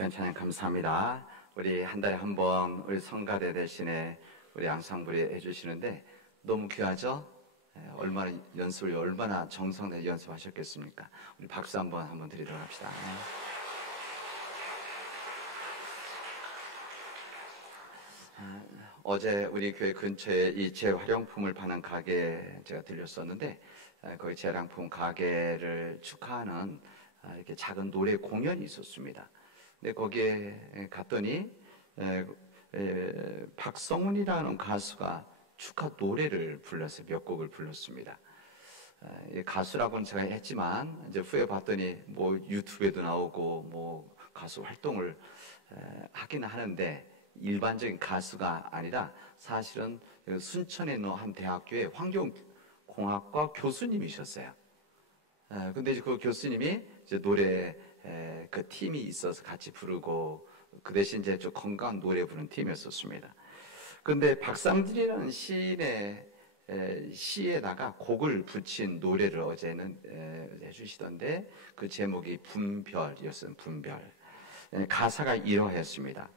귀한 찬양 감사합니다. 우리 한 달에 한 번 우리 성가대 대신에 우리 앙상블이 해주시는데 너무 귀하죠? 얼마나 연습을 얼마나 정성내서 연습하셨겠습니까? 우리 박수 한번 드리도록 합시다. 어제 우리 교회 근처에 이 재활용품을 파는 가게 제가 들렸었는데 거기 재활용품 가게를 축하하는 이렇게 작은 노래 공연이 있었습니다. 근데 거기에 갔더니 박성훈이라는 가수가 축하 노래를 불렀어요. 몇 곡을 불렀습니다. 가수라고는 제가 했지만 이제 후에 봤더니 뭐 유튜브에도 나오고 뭐 가수 활동을 하긴 하는데 일반적인 가수가 아니라 사실은 순천에 있는 한 대학교의 환경공학과 교수님이셨어요. 근데 이제 그 교수님이 이제 노래 그 팀이 있어서 같이 부르고 그 대신 이제 좀 건강한 노래 부르는 팀이었었습니다. 근데 박상진이라는 시인의 시에다가 곡을 붙인 노래를 어제는 해주시던데 그 제목이 분별이었어요. 분별. 가사가 이러했습니다.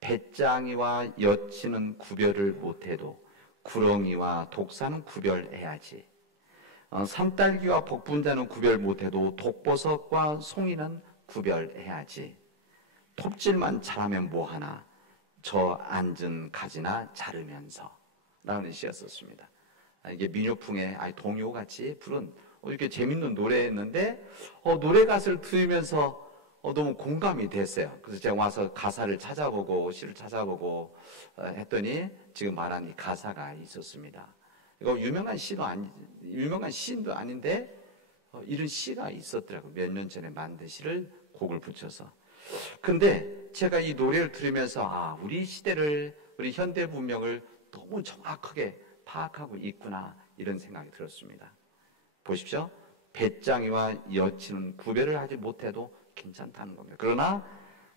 배짱이와 여치는 구별을 못해도 구렁이와 독사는 구별해야지. 산딸기와 복분자는 구별 못해도 독버섯과 송이는 구별해야지. 톱질만 잘하면 뭐하나 저 앉은 가지나 자르면서 라는 시였었습니다. 이게 민요풍의 동요같이 부른 이렇게 재밌는 노래였는데 노래 가사를 들으면서 너무 공감이 됐어요. 그래서 제가 와서 가사를 찾아보고 시를 찾아보고 했더니 지금 말한 이 가사가 있었습니다. 이거 유명한 시인도 아닌데 이런 시가 있었더라고요. 몇 년 전에 만든 시를 곡을 붙여서. 근데 제가 이 노래를 들으면서 우리 시대를, 우리 현대 문명을 너무 정확하게 파악하고 있구나 이런 생각이 들었습니다. 보십시오. 배짱이와 여치는 구별을 하지 못해도 괜찮다는 겁니다. 그러나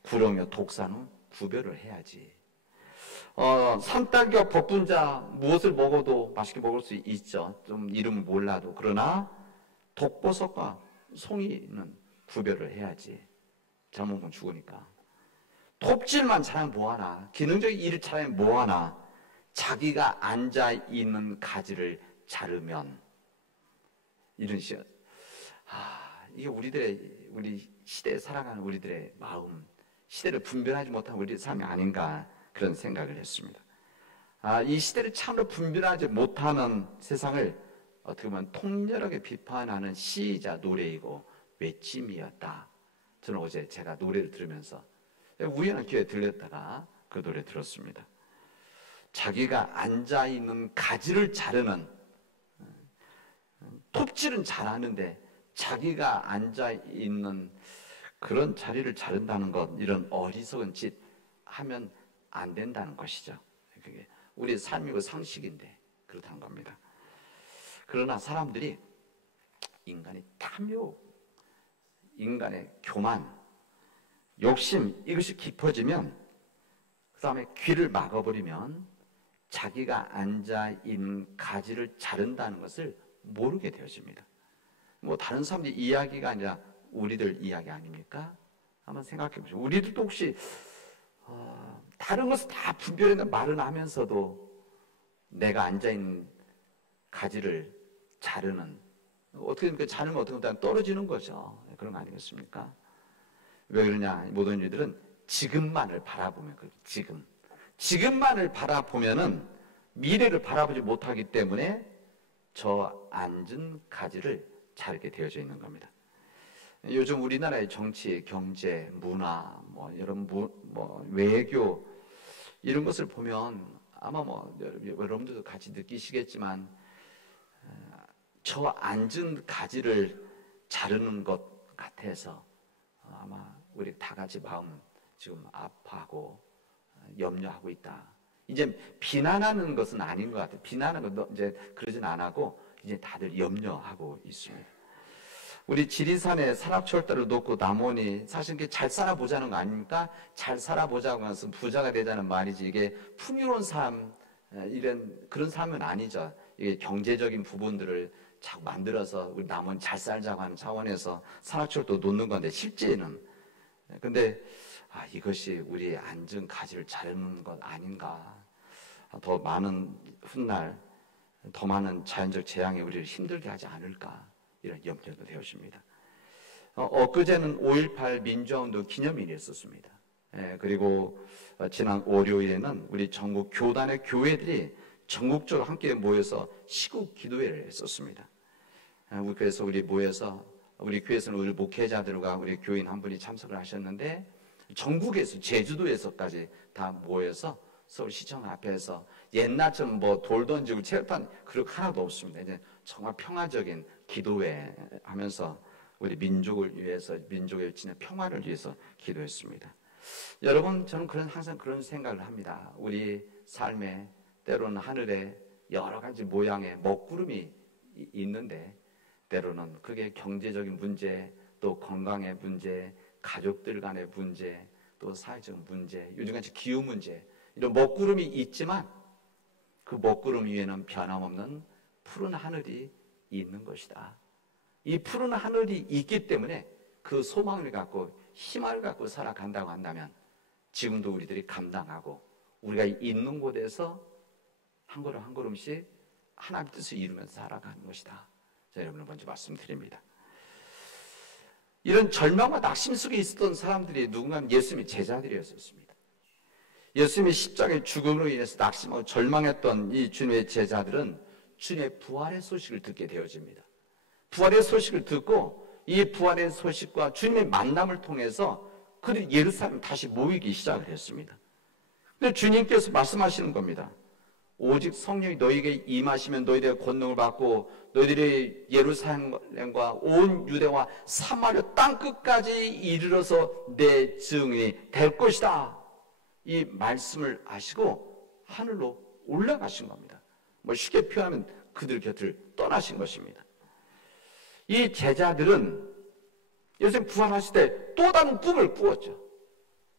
구렁이와 독사는 구별을 해야지. 산딸기와 복분자 무엇을 먹어도 맛있게 먹을 수 있죠. 좀 이름은 몰라도. 그러나 독버섯과 송이는 구별을 해야지. 잘못 먹으면 죽으니까. 톱질만 잘하면 뭐하나. 기능적인 일을 잘하면 뭐하나. 자기가 앉아있는 가지를 자르면. 이런 시였. 이게 우리 시대에 살아가는 우리들의 마음, 시대를 분별하지 못한 우리의 삶이 아닌가 그런 생각을 했습니다. 이 시대를 참으로 분별하지 못하는 세상을 어떻게 보면 통렬하게 비판하는 시이자 노래이고 외침이었다. 저는 어제 제가 노래를 들으면서 우연한 기회에 들렸다가 그 노래 들었습니다. 자기가 앉아있는 가지를 자르는, 톱질은 잘하는데 자기가 앉아있는 그런 자리를 자른다는 것, 이런 어리석은 짓 하면 안 된다는 것이죠. 그게 우리의 삶이고 상식인데 그렇다는 겁니다. 그러나 사람들이 인간의 탐욕, 인간의 교만, 욕심 이것이 깊어지면 그 다음에 귀를 막아버리면 자기가 앉아있는 가지를 자른다는 것을 모르게 되어집니다. 뭐 다른 사람들 이야기가 아니라 우리들 이야기 아닙니까? 한번 생각해 보시죠. 우리들도 혹시 다른 것을 다 분별해서 말은 하면서도 내가 앉아있는 가지를 자르는, 어떻게 그 자르면 어떻게 보면 떨어지는 거죠. 그런 거 아니겠습니까? 왜 그러냐? 모든 이들은 지금만을 바라보면, 지금만을 바라보면은 미래를 바라보지 못하기 때문에 저 앉은 가지를 자르게 되어져 있는 겁니다. 요즘 우리나라의 정치, 경제, 문화, 이런 외교 이런 것을 보면 아마 여러분들도 같이 느끼시겠지만 저 앉은 가지를 자르는 것 같아서 아마 우리 다 같이 마음 지금 아파하고 염려하고 있다. 이제 비난하는 것은 아닌 것 같아요. 비난하는 것 이제 그러진 안 하고 이제 다들 염려하고 있습니다. 우리 지리산에 산악철도를 놓고 남원이 사실 이게 잘 살아보자는 거 아닙니까? 잘 살아보자고 해서 부자가 되자는 말이지 이게 풍요로운 삶 이런 그런 삶은 아니죠. 이게 경제적인 부분들을 자꾸 만들어서 우리 남원 잘 살자고 하는 차원에서 산악철도 놓는 건데 실제는 근데 이것이 우리의 안전 가지를 자르는 것 아닌가. 더 많은 훗날 더 많은 자연적 재앙이 우리를 힘들게 하지 않을까, 이런 염려도 되어집니다. 엊그제는 5.18 민주화운동 기념일이었습니다. 그리고 지난 월요일에는 우리 전국 교단의 교회들이 전국적으로 함께 모여서 시국 기도회를 했었습니다. 그래서 우리 모여서, 우리 교회에서는 우리 목회자들과 우리 교인 한 분이 참석을 하셨는데, 전국에서, 제주도에서까지 다 모여서 서울시청 앞에서 옛날처럼 뭐 돌 던지고 체육관 그런 거 하나도 없습니다. 이제 정말 평화적인 기도회 하면서 우리 민족을 위해서, 민족의 진짜 평화를 위해서 기도했습니다. 여러분, 저는 항상 그런 생각을 합니다. 우리 삶에 때로는 하늘에 여러 가지 모양의 먹구름이 있는데, 때로는 그게 경제적인 문제, 또 건강의 문제, 가족들 간의 문제, 또 사회적 문제, 요즘같이 기후 문제, 이런 먹구름이 있지만 그 먹구름 위에는 변함없는 푸른 하늘이 있는 것이다. 이 푸른 하늘이 있기 때문에 그 소망을 갖고 희망을 갖고 살아간다고 한다면, 지금도 우리들이 감당하고 우리가 있는 곳에서 한 걸음 한 걸음씩 하나님의 뜻을 이루면서 살아가는 것이다. 자, 여러분을 먼저 말씀드립니다. 이런 절망과 낙심 속에 있었던 사람들이 누군가는 예수님의 제자들이었습니다. 예수님의 십자가의 죽음으로 인해서 낙심하고 절망했던 이 주님의 제자들은 주님의 부활의 소식을 듣게 되어집니다. 부활의 소식을 듣고 이 부활의 소식과 주님의 만남을 통해서 그들이 예루살렘 다시 모이기 시작을 했습니다. 근데 주님께서 말씀하시는 겁니다. 오직 성령이 너희에게 임하시면 너희들의 권능을 받고 너희들이 예루살렘과 온 유대와 사마리아 땅끝까지 이르러서 내 증인이 될 것이다. 이 말씀을 하시고 하늘로 올라가신 겁니다. 뭐 쉽게 표현하면 그들 곁을 떠나신 것입니다. 이 제자들은 예수님 부활하실 때 또 다른 꿈을 꾸었죠.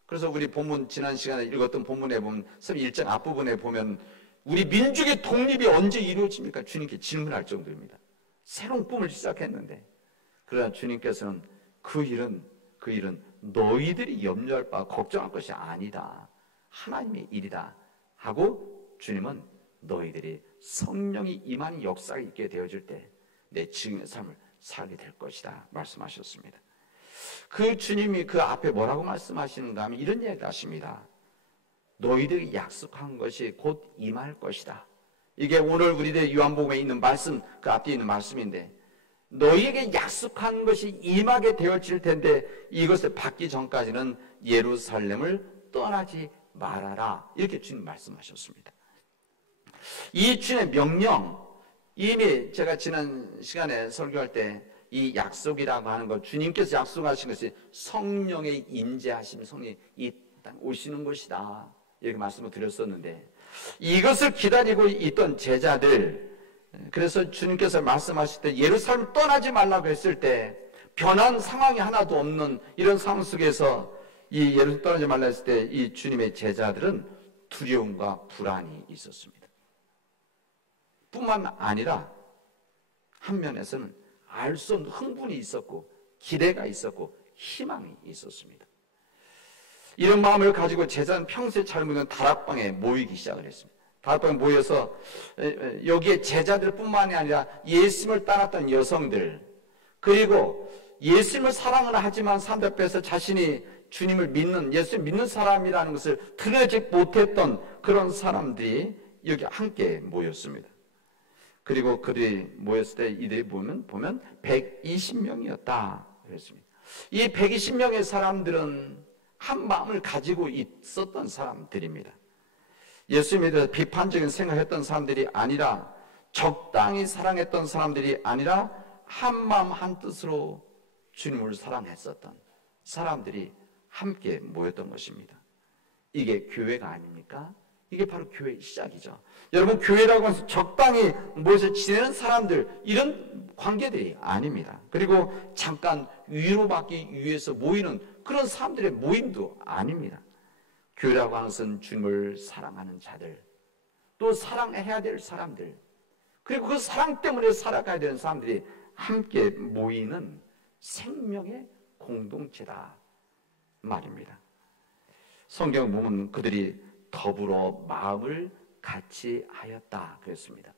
그래서 우리 본문, 지난 시간에 읽었던 본문에 보면 1장 앞부분에 보면 우리 민족의 독립이 언제 이루어집니까? 주님께 질문할 정도입니다. 새로운 꿈을 시작했는데, 그러나 주님께서는 그 일은 너희들이 염려할 바 걱정할 것이 아니다. 하나님의 일이다 하고, 주님은 너희들이 성령이 임하는 역사가 있게 되어질 때 내 증인의 삶을 살게 될 것이다 말씀하셨습니다. 그 주님이 그 앞에 뭐라고 말씀하시는가 하면 이런 이야기를 하십니다. 너희들이 약속한 것이 곧 임할 것이다. 이게 오늘 우리들 요한복음에 있는 말씀, 그 앞에 있는 말씀인데, 너희에게 약속한 것이 임하게 되어질 텐데 이것을 받기 전까지는 예루살렘을 떠나지 말아라. 이렇게 주님 말씀하셨습니다. 이 주님의 명령, 이미 제가 지난 시간에 설교할 때 이 약속이라고 하는 것, 주님께서 약속하신 것이 성령의 임재하심, 성령이 이 땅 오시는 것이다. 이렇게 말씀을 드렸었는데, 이것을 기다리고 있던 제자들, 그래서 주님께서 말씀하실 때 예루살렘 떠나지 말라고 했을 때 변한 상황이 하나도 없는 이런 상황 속에서 이 예루살렘 떠나지 말라 했을 때 이 주님의 제자들은 두려움과 불안이 있었습니다. 뿐만 아니라 한 면에서는 알 수 없는 흥분이 있었고 기대가 있었고 희망이 있었습니다. 이런 마음을 가지고 제자는 평소에 잘 먹는 다락방에 모이기 시작을 했습니다. 다락방에 모여서 여기에 제자들뿐만이 아니라 예수님을 따랐던 여성들, 그리고 예수님을 사랑을 하지만 사람들 앞에서 자신이 주님을 믿는, 예수님 믿는 사람이라는 것을 드러내지 못했던 그런 사람들이 여기 함께 모였습니다. 그리고 그들이 모였을 때 이들이 보면 120명이었다 그랬습니다. 이 120명의 사람들은 한 마음을 가지고 있었던 사람들입니다. 예수님에 대해서 비판적인 생각했던 사람들이 아니라, 적당히 사랑했던 사람들이 아니라 한 마음 한 뜻으로 주님을 사랑했었던 사람들이 함께 모였던 것입니다. 이게 교회가 아닙니까? 이게 바로 교회의 시작이죠. 여러분, 교회라고 해서 적당히 모여서 지내는 사람들, 이런 관계들이 아닙니다. 그리고 잠깐 위로받기 위해서 모이는 그런 사람들의 모임도 아닙니다. 교회라고 하는 것은 주님을 사랑하는 자들, 또 사랑해야 될 사람들, 그리고 그 사랑 때문에 살아가야 되는 사람들이 함께 모이는 생명의 공동체다 말입니다. 성경 보면 그들이 더불어 마음을 같이 하였다 그랬습니다.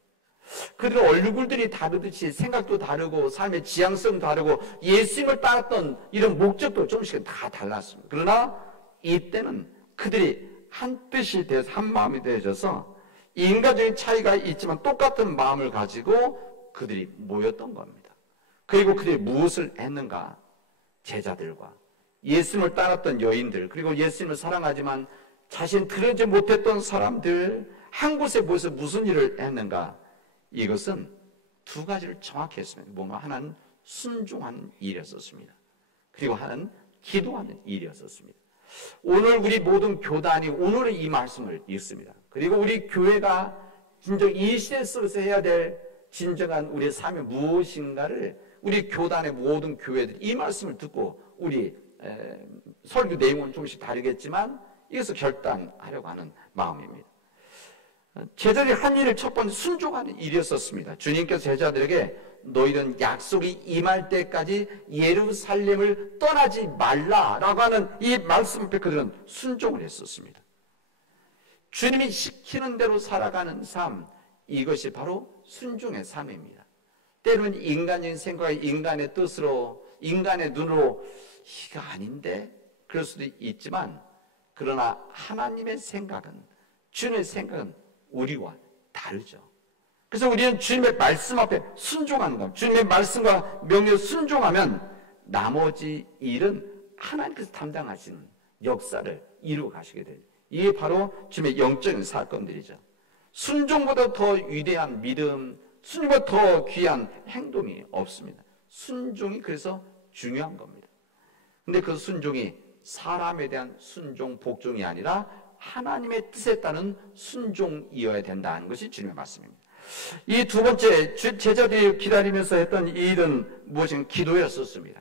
그들 얼굴들이 다르듯이 생각도 다르고 삶의 지향성도 다르고 예수님을 따랐던 이런 목적도 조금씩은 다 달랐습니다. 그러나 이때는 그들이 한 뜻이 되어서 한 마음이 되어져서 인간적인 차이가 있지만 똑같은 마음을 가지고 그들이 모였던 겁니다. 그리고 그들이 무엇을 했는가? 제자들과 예수님을 따랐던 여인들, 그리고 예수님을 사랑하지만 자신 들어지 못했던 사람들 한 곳에 모여서 무슨 일을 했는가? 이것은 두 가지를 정확히 했습니다. 뭐냐? 하나는 순종하는 일이었습니다. 그리고 하나는 기도하는 일이었습니다. 오늘 우리 모든 교단이 오늘의 이 말씀을 읽습니다. 그리고 우리 교회가 진정 이 시대 속에서 해야 될 진정한 우리의 삶이 무엇인가를 우리 교단의 모든 교회들이 이 말씀을 듣고 우리 설교 내용은 조금씩 다르겠지만 이것을 결단하려고 하는 마음입니다. 제자들이 한 일을 첫 번째 순종하는 일이었습니다. 주님께서 제자들에게 너희는 약속이 임할 때까지 예루살렘을 떠나지 말라라고 하는 이 말씀 앞에 그들은 순종을 했었습니다. 주님이 시키는 대로 살아가는 삶, 이것이 바로 순종의 삶입니다. 때로는 인간적인 생각과 인간의 뜻으로, 인간의 눈으로 이거 아닌데 그럴 수도 있지만, 그러나 하나님의 생각은, 주님의 생각은 우리와 다르죠. 그래서 우리는 주님의 말씀 앞에 순종하는 겁니다. 주님의 말씀과 명령에 순종하면 나머지 일은 하나님께서 담당하시는 역사를 이루어 가시게 돼요. 이게 바로 주님의 영적인 사건들이죠. 순종보다 더 위대한 믿음, 순종보다 더 귀한 행동이 없습니다. 순종이 그래서 중요한 겁니다. 근데 그 순종이 사람에 대한 순종, 복종이 아니라 하나님의 뜻에 따른 순종이어야 된다는 것이 주님의 말씀입니다. 이 두 번째, 제자들이 기다리면서 했던 이 일은 무엇인가? 기도였었습니다.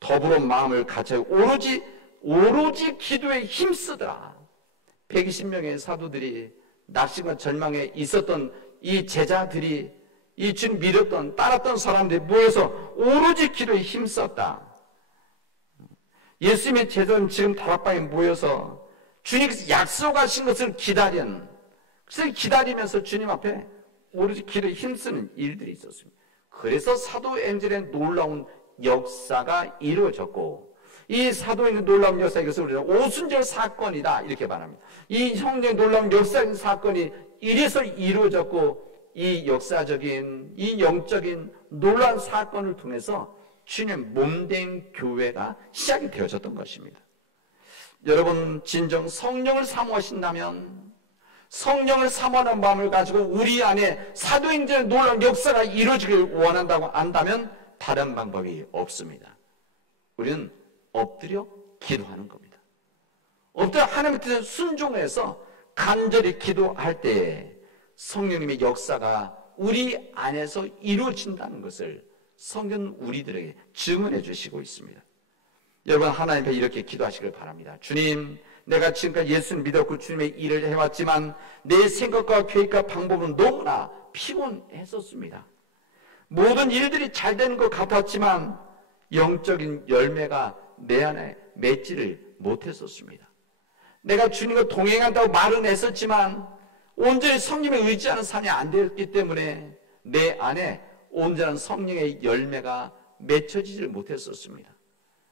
더불어 마음을 같이 오로지 기도에 힘쓰더라. 120명의 사도들이 낙심과 절망에 있었던 이 제자들이, 이 주님 믿었던, 따랐던 사람들이 모여서 오로지 기도에 힘썼다. 예수님의 제자는 지금 다락방에 모여서 주님께서 약속하신 것을 그래서 기다리면서 주님 앞에 오로지 기도에 힘쓰는 일들이 있었습니다. 그래서 사도행전의 놀라운 역사가 이루어졌고, 이 사도행전의 놀라운 역사, 이것을 우리가 오순절 사건이다 이렇게 말합니다. 이 성경의 놀라운 역사적인 사건이 이래서 이루어졌고, 이 역사적인, 이 영적인 놀라운 사건을 통해서 주님의 몸된 교회가 시작이 되어졌던 것입니다. 여러분, 진정 성령을 사모하신다면, 성령을 사모하는 마음을 가지고 우리 안에 사도행전의 놀라운 역사가 이루어지길 원한다고 안다면 다른 방법이 없습니다. 우리는 엎드려 기도하는 겁니다. 엎드려 하나님의 뜻에 순종해서 간절히 기도할 때 성령님의 역사가 우리 안에서 이루어진다는 것을 성경은 우리들에게 증언해 주시고 있습니다. 여러분, 하나님 앞에 이렇게 기도하시길 바랍니다. 주님, 내가 지금까지 예수를 믿었고 주님의 일을 해왔지만 내 생각과 계획과 방법은 너무나 피곤했었습니다. 모든 일들이 잘 되는 것 같았지만 영적인 열매가 내 안에 맺지를 못했었습니다. 내가 주님과 동행한다고 말은 했었지만 온전히 성령에 의지하는 삶이 안 되었기 때문에 내 안에 온전한 성령의 열매가 맺혀지질 못했었습니다.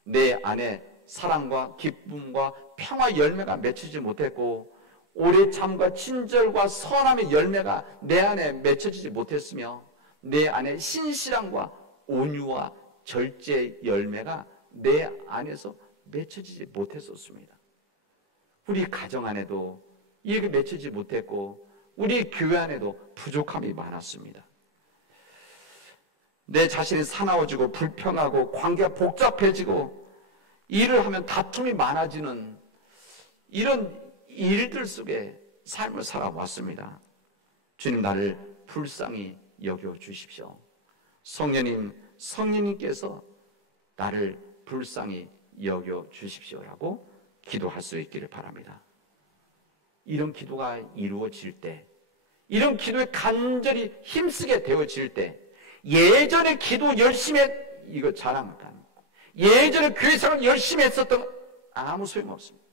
내 안에 사랑과 기쁨과 평화 열매가 맺히지 못했고, 오래 참과 친절과 선함의 열매가 내 안에 맺혀지지 못했으며, 내 안에 신실함과 온유와 절제의 열매가 내 안에서 맺혀지지 못했었습니다. 우리 가정 안에도 이게 맺히지 못했고, 우리 교회 안에도 부족함이 많았습니다. 내 자신이 사나워지고 불평하고 관계가 복잡해지고 일을 하면 다툼이 많아지는 이런 일들 속에 삶을 살아왔습니다. 주님, 나를 불쌍히 여겨주십시오. 성령님께서 나를 불쌍히 여겨주십시오라고 기도할 수 있기를 바랍니다. 이런 기도가 이루어질 때, 이런 기도에 간절히 힘쓰게 되어질 때, 예전에 기도 열심히 이거 자랑할까? 예전에 교회 생활 열심히 했었던 아무 소용없습니다.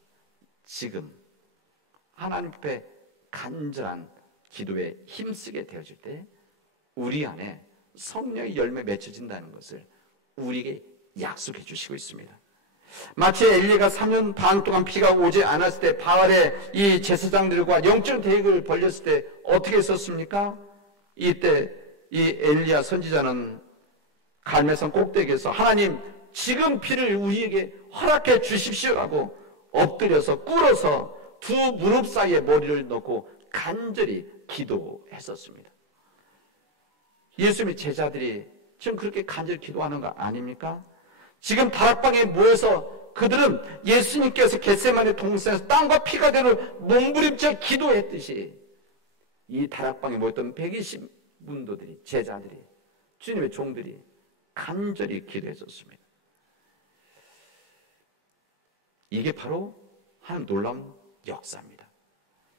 지금 하나님 앞에 간절한 기도에 힘쓰게 되어질 때 우리 안에 성령의 열매 맺혀진다는 것을 우리에게 약속해 주시고 있습니다. 마치 엘리야가 3년 반 동안 비가 오지 않았을 때 바알의 이 제사장들과 영적 대역을 벌였을 때 어떻게 했었습니까? 이때 이 엘리야 선지자는 갈멜산 꼭대기에서 하나님 지금 비를 우리에게 허락해 주십시오라고 엎드려서 꿇어서 두 무릎 사이에 머리를 넣고 간절히 기도했었습니다. 예수님의 제자들이 지금 그렇게 간절히 기도하는 거 아닙니까? 지금 다락방에 모여서 그들은 예수님께서 겟세마네 동산에서 땀과 피가 되는 몸부림쳐 기도했듯이 이 다락방에 모였던 120문도들이 제자들이 주님의 종들이 간절히 기도했었습니다. 이게 바로 하나님 놀라운 역사입니다.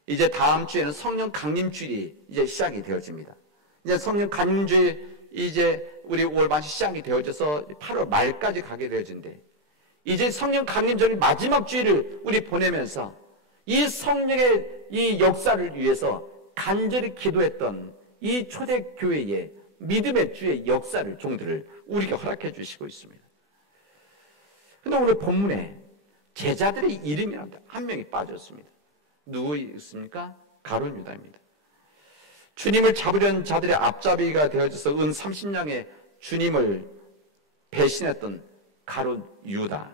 이제 다음 주에는 성령 강림주일이 이제 시작이 되어집니다. 이제 성령 강림주일 이제 우리 5월 말이 시작이 되어져서 8월 말까지 가게 되어진대. 이제 성령 강림주일 마지막 주일을 우리 보내면서 이 성령의 이 역사를 위해서 간절히 기도했던 이 초대교회의 믿음의 주의 역사를 종들을 우리에게 허락해 주시고 있습니다. 그런데 오늘 본문에 제자들의 이름이 한 명이 빠졌습니다. 누구 있습니까? 가룟 유다입니다. 주님을 잡으려는 자들의 앞잡이가 되어져서 은 30냥에 주님을 배신했던 가룟 유다.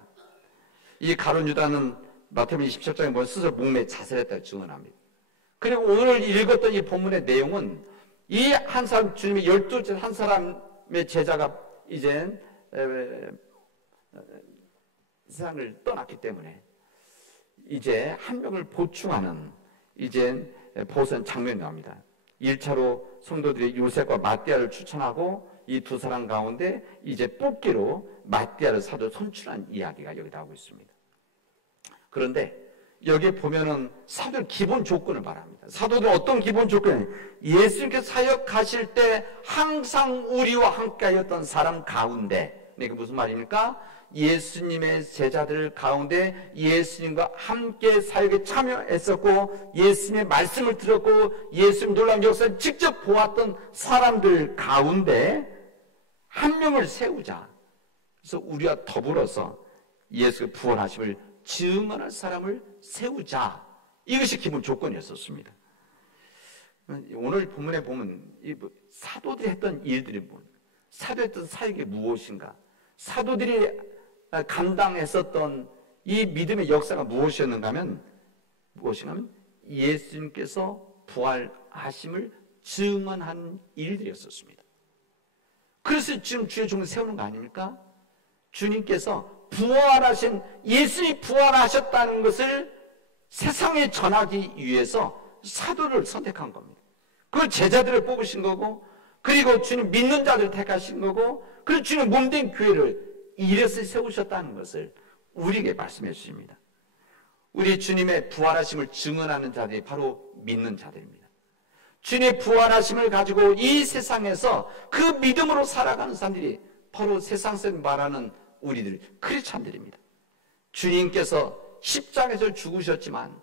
이 가룟 유다는 마태복음 27장에 보면 스스로 목매에 자살했다고 증언합니다. 그리고 오늘 읽었던 이 본문의 내용은 이 한 사람, 주님의 12째 한 사람의 제자가 이제 세상을 떠났기 때문에 이제 한 명을 보충하는 이제 보선 장면이 나옵니다. 1차로 성도들이 요셉과 마띠아를 추천하고 이 두 사람 가운데 이제 뽑기로 마띠아를 사도 선출한 이야기가 여기 나오고 있습니다. 그런데 여기 보면은 사도들 기본 조건을 말합니다. 사도들 어떤 기본 조건이 예수님께서 사역하실 때 항상 우리와 함께하였던 사람 가운데, 이게 무슨 말입니까? 예수님의 제자들 가운데 예수님과 함께 사역에 참여했었고 예수님의 말씀을 들었고 예수님 놀라운 역사를 직접 보았던 사람들 가운데 한 명을 세우자. 그래서 우리와 더불어서 예수의 부활하심을 증언할 사람을 세우자. 이것이 기본 조건이었었습니다. 오늘 본문에 보면 사도들이 했던 일들이 뭡니까? 사도했던 사역이 무엇인가? 사도들이 감당했었던 이 믿음의 역사가 무엇이었는가 하면 예수님께서 부활하심을 증언한 일들이었었습니다. 그래서 지금 주의 종을 세우는 거 아닙니까? 주님께서 부활하신, 예수님이 부활하셨다는 것을 세상에 전하기 위해서 사도를 선택한 겁니다. 그걸 제자들을 뽑으신 거고, 그리고 주님 믿는 자들을 택하신 거고, 그리고 주님 몸된 교회를 이래서 세우셨다는 것을 우리에게 말씀해 주십니다. 우리 주님의 부활하심을 증언하는 자들이 바로 믿는 자들입니다. 주님의 부활하심을 가지고 이 세상에서 그 믿음으로 살아가는 사람들이 바로 세상에서 말하는 우리들 크리스찬들입니다. 주님께서 십자가에서 죽으셨지만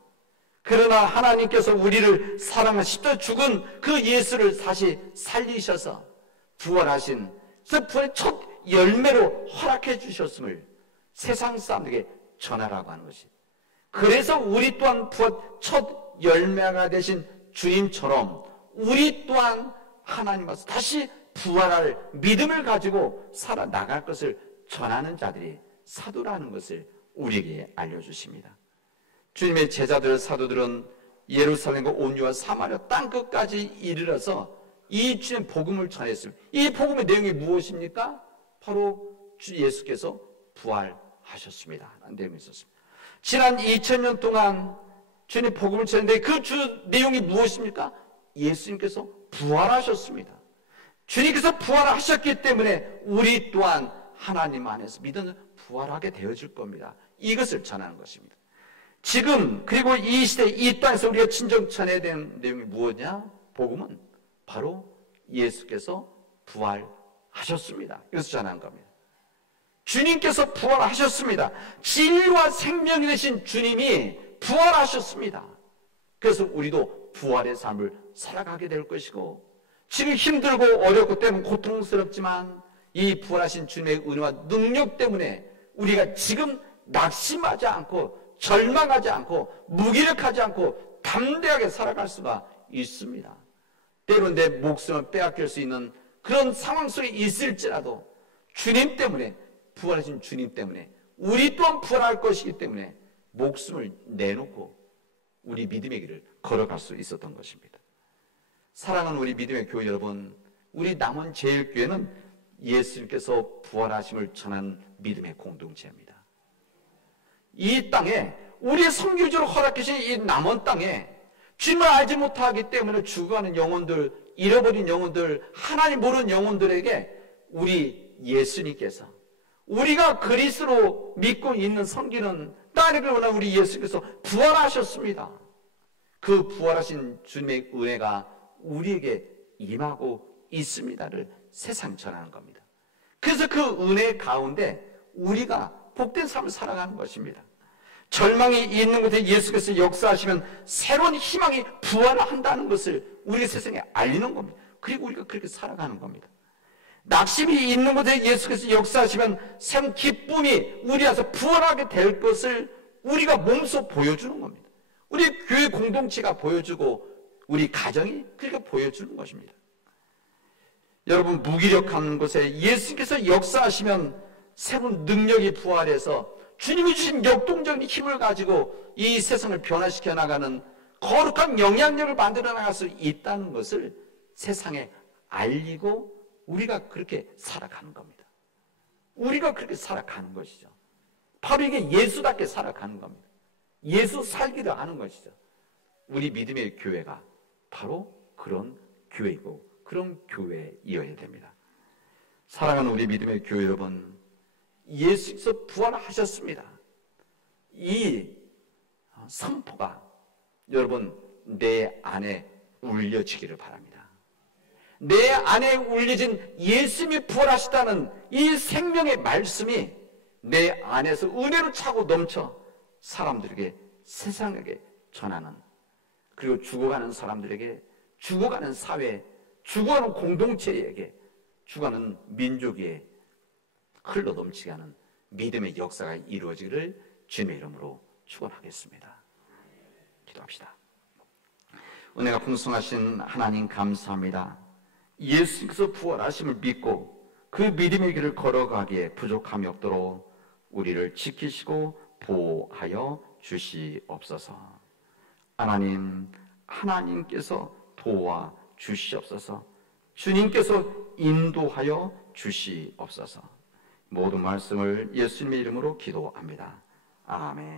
그러나 하나님께서 우리를 사랑하신 십자가에 죽은 그 예수를 다시 살리셔서 부활하신 그 부활의 첫 열매로 허락해 주셨음을 세상 사람들에게 전하라고 하는 것이. 그래서 우리 또한 부활 첫 열매가 되신 주님처럼 우리 또한 하나님 앞에서 다시 부활할 믿음을 가지고 살아나갈 것을 전하는 자들이 사도라는 것을 우리에게 알려주십니다. 주님의 제자들 사도들은 예루살렘과 온유와 사마리아 땅끝까지 이르러서 이 주님의 복음을 전했습니다. 이 복음의 내용이 무엇입니까? 바로 주 예수께서 부활하셨습니다 라는 내용이 있었습니다. 지난 2000년 동안 주님의 복음을 전했는데 그 주 내용이 무엇입니까? 예수님께서 부활하셨습니다. 주님께서 부활하셨기 때문에 우리 또한 하나님 안에서 믿는 부활하게 되어질 겁니다. 이것을 전하는 것입니다. 지금 그리고 이 시대 이 땅에서 우리가 진정 전해야 되는 내용이 무엇이냐? 복음은 바로 예수께서 부활하셨습니다. 이것을 전하는 겁니다. 주님께서 부활하셨습니다. 진리와 생명이 되신 주님이 부활하셨습니다. 그래서 우리도 부활의 삶을 살아가게 될 것이고, 지금 힘들고 어렵고 때문에 고통스럽지만 이 부활하신 주님의 은혜와 능력 때문에 우리가 지금 낙심하지 않고 절망하지 않고 무기력하지 않고 담대하게 살아갈 수가 있습니다. 때로는 내 목숨을 빼앗길 수 있는 그런 상황 속에 있을지라도 주님 때문에, 부활하신 주님 때문에, 우리 또한 부활할 것이기 때문에 목숨을 내놓고 우리 믿음의 길을 걸어갈 수 있었던 것입니다. 사랑하는 우리 믿음의 교회 여러분, 우리 남원 제일교회는 예수님께서 부활하심을 전한 믿음의 공동체입니다. 이 땅에 우리의 선교지로 허락하신 이 남원 땅에 주님을 알지 못하기 때문에 죽어가는 영혼들, 잃어버린 영혼들, 하나님 모르는 영혼들에게 우리 예수님께서, 우리가 그리스도로 믿고 있는 섬기는 딸에게 원한 우리 예수께서 부활하셨습니다. 그 부활하신 주님의 은혜가 우리에게 임하고 있습니다를 세상 전하는 겁니다. 그래서 그 은혜 가운데 우리가 복된 삶을 살아가는 것입니다. 절망이 있는 곳에 예수께서 역사하시면 새로운 희망이 부활한다는 것을 우리 세상에 알리는 겁니다. 그리고 우리가 그렇게 살아가는 겁니다. 낙심이 있는 곳에 예수께서 역사하시면 새로운 기쁨이 우리 안에서 부활하게 될 것을 우리가 몸소 보여주는 겁니다. 우리 교회 공동체가 보여주고 우리 가정이 그렇게 보여주는 것입니다. 여러분, 무기력한 곳에 예수께서 역사하시면 새로운 능력이 부활해서 주님이 주신 역동적인 힘을 가지고 이 세상을 변화시켜 나가는 거룩한 영향력을 만들어 나갈 수 있다는 것을 세상에 알리고 우리가 그렇게 살아가는 겁니다. 우리가 그렇게 살아가는 것이죠. 바로 이게 예수답게 살아가는 겁니다. 예수 살기를 아는 것이죠. 우리 믿음의 교회가 바로 그런 교회이고 그런 교회이어야 됩니다. 사랑하는 우리 믿음의 교회 여러분, 예수께서 부활하셨습니다. 이 선포가 여러분 내 안에 울려지기를 바랍니다. 내 안에 울려진 예수님이 부활하시다는 이 생명의 말씀이 내 안에서 은혜로 차고 넘쳐 사람들에게, 세상에게 전하는, 그리고 죽어가는 사람들에게, 죽어가는 사회, 죽어가는 공동체에게, 죽어가는 민족에 흘러 넘치게 하는 믿음의 역사가 이루어지기를 주님의 이름으로 축원하겠습니다. 기도합시다. 은혜가 풍성하신 하나님 감사합니다. 예수께서 부활하심을 믿고 그 믿음의 길을 걸어가기에 부족함이 없도록 우리를 지키시고 보호하여 주시옵소서. 하나님, 하나님께서 도와 주시옵소서. 주님께서 인도하여 주시옵소서. 모든 말씀을 예수님의 이름으로 기도합니다. 아멘.